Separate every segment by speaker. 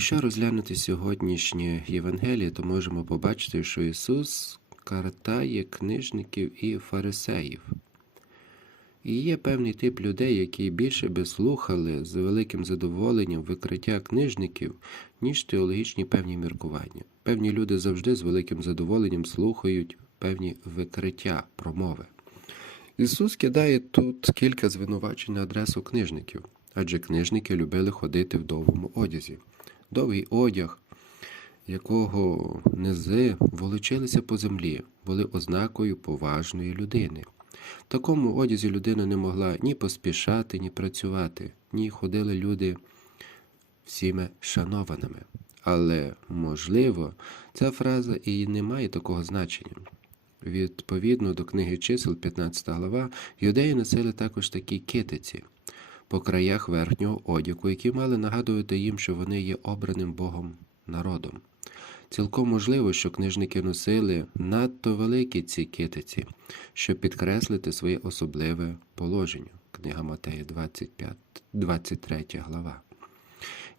Speaker 1: Якщо розглянути сьогоднішнє Євангеліє, то можемо побачити, що Ісус картає книжників і фарисеїв. І є певний тип людей, які більше би слухали з великим задоволенням викриття книжників, ніж теологічні певні міркування. Певні люди завжди з великим задоволенням слухають певні викриття промови. Ісус кидає тут кілька звинувачень на адресу книжників, адже книжники любили ходити в довгому одязі. Довгий одяг, якого низи волочилися по землі, були ознакою поважної людини. В такому одязі людина не могла ні поспішати, ні працювати, ні ходили люди всіми шанованими. Але, можливо, ця фраза і не має такого значення. Відповідно до книги чисел, 15 глава, юдеї носили також такі китиці по краях верхнього одягу, які мали нагадувати їм, що вони є обраним Богом народом. Цілком можливо, що книжники носили надто великі ці китиці, щоб підкреслити своє особливе положення. Книга Матея 25, 23 глава.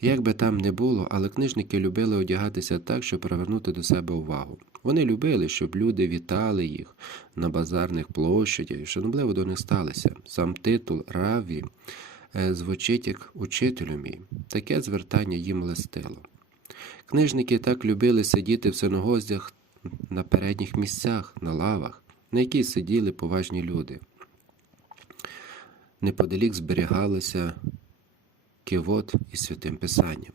Speaker 1: Як би там не було, але книжники любили одягатися так, щоб привернути до себе увагу. Вони любили, щоб люди вітали їх на базарних площадях і шанобливо до них сталися. Сам титул Раві звучить як учителю мій. Таке звертання їм листило. Книжники так любили сидіти в синагозях на передніх місцях, на лавах, на яких сиділи поважні люди. Неподалік зберігалося кивот із святим писанням.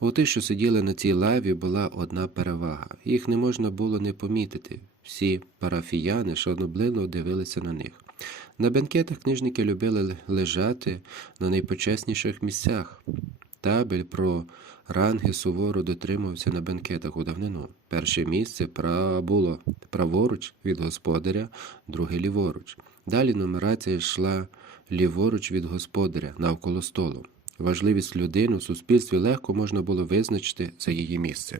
Speaker 1: У тих, що сиділи на цій лаві, була одна перевага. Їх не можна було не помітити. Всі парафіяни шанобливо дивилися на них. На бенкетах книжники любили лежати на найпочесніших місцях. Табель про ранги суворо дотримувався на бенкетах у давнину. Перше місце було праворуч від господаря, друге ліворуч. Далі нумерація йшла ліворуч від господаря навколо столу. Важливість людини у суспільстві легко можна було визначити за її місце.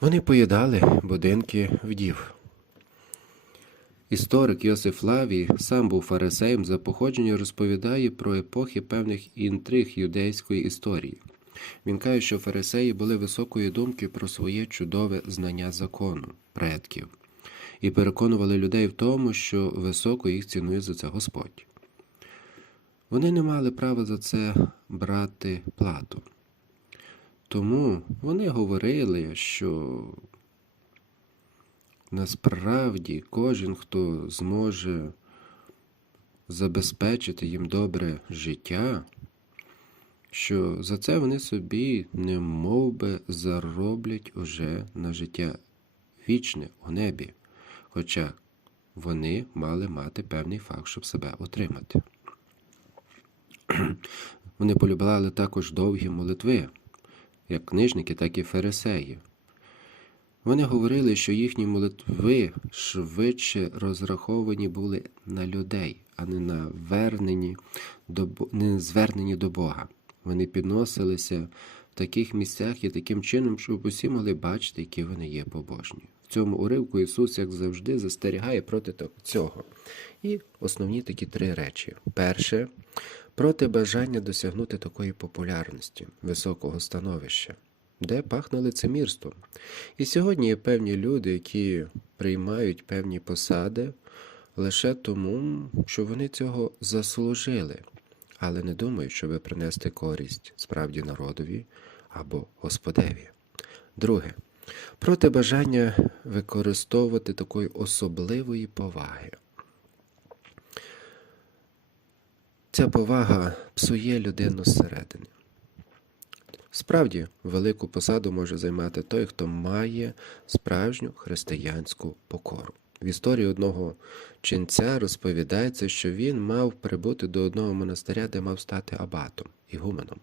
Speaker 1: Вони поїдали будинки вдів. Історик Йосиф Лавій сам був фарисеєм за походження розповідає про епохи певних інтриг юдейської історії. Він каже, що фарисеї були високої думки про своє чудове знання закону, предків, і переконували людей в тому, що високо їх цінує за це Господь. Вони не мали права за це брати плату. Тому вони говорили, що насправді кожен, хто зможе забезпечити їм добре життя, що за це вони собі не мов би, зароблять уже на життя вічне у небі, хоча вони мали мати певний факт, щоб себе отримати. Вони полюбляли також довгі молитви, як книжники, так і фарисеї. Вони говорили, що їхні молитви швидше розраховані були на людей, а не на вернені до, не звернені до Бога. Вони підносилися в таких місцях і таким чином, щоб усі могли бачити, які вони є побожні. В цьому уривку Ісус, як завжди, застерігає проти цього. І основні такі три речі: перше проти бажання досягнути такої популярності, високого становища, де пахне лицемірством. І сьогодні є певні люди, які приймають певні посади лише тому, що вони цього заслужили, але не думають, щоб принести користь справді народові або Господеві. Друге, проти бажання використовувати такої особливої поваги. Ця повага псує людину зсередини. Справді, велику посаду може займати той, хто має справжню християнську покору. В історії одного ченця розповідається, що він мав прибути до одного монастиря, де мав стати абатом, ігуменом.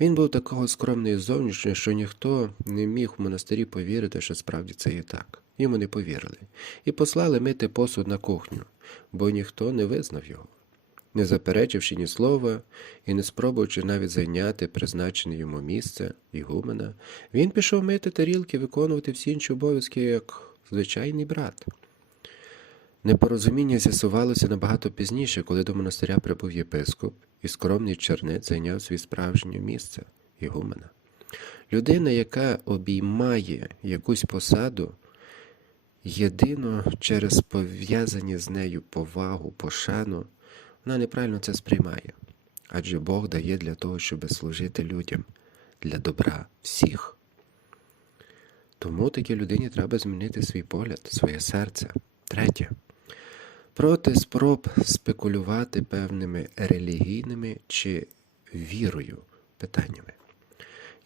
Speaker 1: Він був такого скромний зовнішньо, що ніхто не міг в монастирі повірити, що справді це є так. Йому не повірили. І послали мити посуд на кухню, бо ніхто не визнав його. Не заперечивши ні слова і не спробуючи навіть зайняти призначене йому місце ігумена, він пішов мити тарілки, виконувати всі інші обов'язки як звичайний брат. Непорозуміння з'ясувалося набагато пізніше, коли до монастиря прибув єпископ, і скромний чернець зайняв свій справжнє місце. ігумена. Людина, яка обіймає якусь посаду, єдино через пов'язані з нею повагу, пошану, вона неправильно це сприймає. Адже Бог дає для того, щоб служити людям, для добра всіх. Тому такій людині треба змінити свій погляд, своє серце. Третє. Проти спроб спекулювати певними релігійними чи вірою питаннями.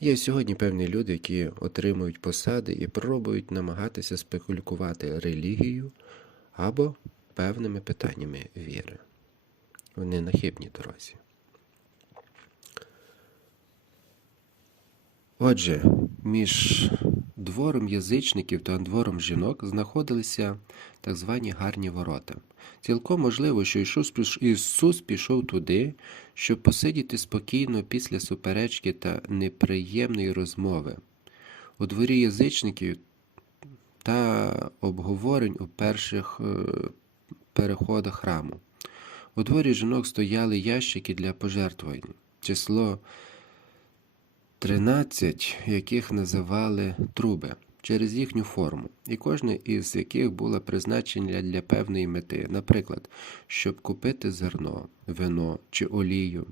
Speaker 1: Є сьогодні певні люди, які отримують посади і пробують намагатися спекулювати релігією або певними питаннями віри. Вони на хибній дорозі. Отже, між двором язичників та двором жінок знаходилися так звані гарні ворота. Цілком можливо, що Ісус пішов туди, щоб посидіти спокійно після суперечки та неприємної розмови. У дворі язичників та обговорень у перших е, переходах храму. У дворі жінок стояли ящики для пожертвувань. Число 13, яких називали труби через їхню форму, і кожна із яких була призначена для певної мети, наприклад, щоб купити зерно, вино чи олію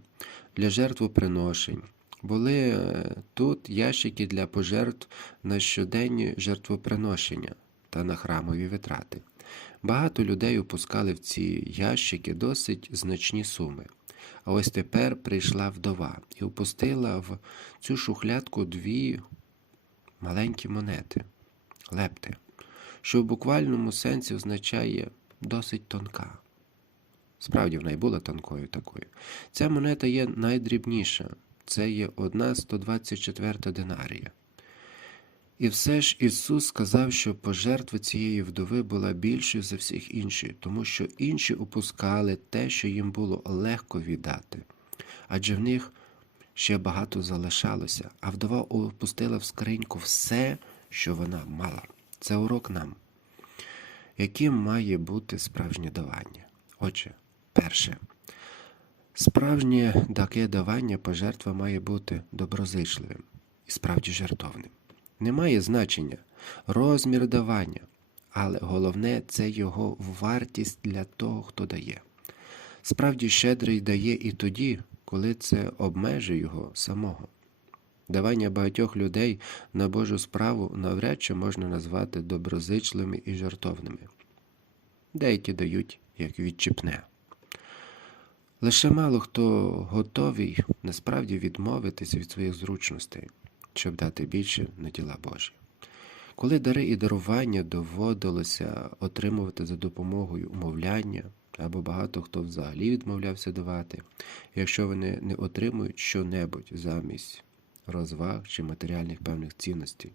Speaker 1: для жертвоприношень. Були е, тут ящики для пожертв на щоденні жертвоприношення та на храмові витрати. Багато людей опускали в ці ящики досить значні суми. А ось тепер прийшла вдова і опустила в цю шухлядку дві маленькі монети, лепти, що в буквальному сенсі означає досить тонка. Справді вона й була тонкою такою. Ця монета є найдрібніша. Це є одна 124 динарія. І все ж Ісус сказав, що пожертва цієї вдови була більшою за всіх інших, тому що інші опускали те, що їм було легко віддати, адже в них ще багато залишалося, а вдова опустила в скриньку все, що вона мала. Це урок нам, яким має бути справжнє давання. Отже, перше. Справжнє таке давання пожертва має бути доброзичливим і справді жертовним. Немає значення розмір давання, але головне це його вартість для того, хто дає. Справді щедрий дає і тоді, коли це обмежує його самого. Давання багатьох людей на Божу справу навряд чи можна назвати доброзичливими і жартовними. Деякі дають як відчіпне. Лише мало хто готовий насправді відмовитися від своїх зручностей, щоб дати більше на діла Божі. Коли дари і дарування доводилося отримувати за допомогою умовляння, або багато хто взагалі відмовлявся давати, якщо вони не отримують що-небудь замість розваг чи матеріальних певних цінностей,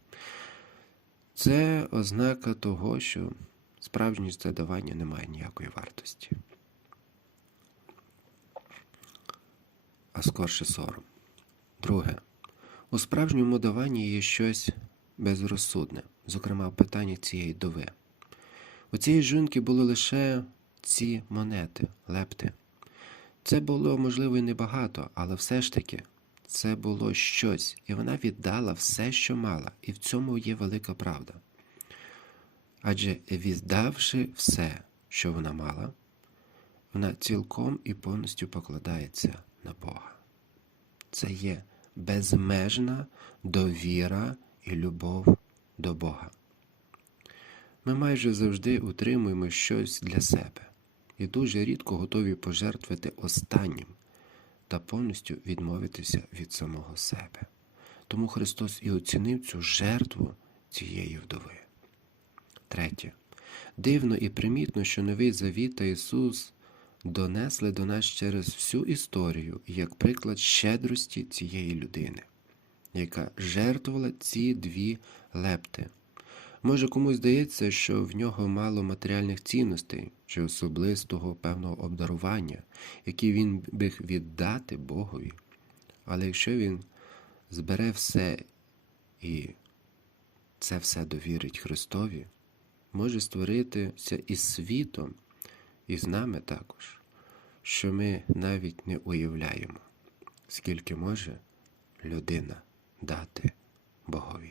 Speaker 1: це ознака того, що справжнє це давання не має ніякої вартості. а скорше сором. Друге, у справжньому даванні є щось безрозсудне, зокрема в питанні цієї дови. У цієї жінки були лише ці монети, лепти. Це було, можливо, і небагато, але все ж таки це було щось, і вона віддала все, що мала, і в цьому є велика правда. Адже віддавши все, що вона мала, вона цілком і повністю покладається на Бога. Це є безмежна довіра і любов до Бога. Ми майже завжди утримуємо щось для себе і дуже рідко готові пожертвувати останнім та повністю відмовитися від самого себе. Тому Христос і оцінив цю жертву цієї вдови. Третє. Дивно і примітно, що новий завіт та Ісус донесли до нас через всю історію як приклад щедрості цієї людини, яка жертвувала ці дві лепти. Може, комусь здається, що в нього мало матеріальних цінностей чи особистого певного обдарування, які він би віддати Богові. Але якщо він збере все і це все довірить Христові, може створитися із світом, і з нами також, що ми навіть не уявляємо, скільки може людина дати Богові.